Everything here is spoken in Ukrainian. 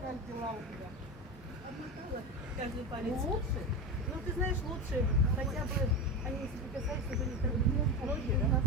как дела у тебя? Обмотала каждый палец. Лучше? Ну, ты знаешь, лучше хотя бы они, если прикасаются, уже не так ноги, да?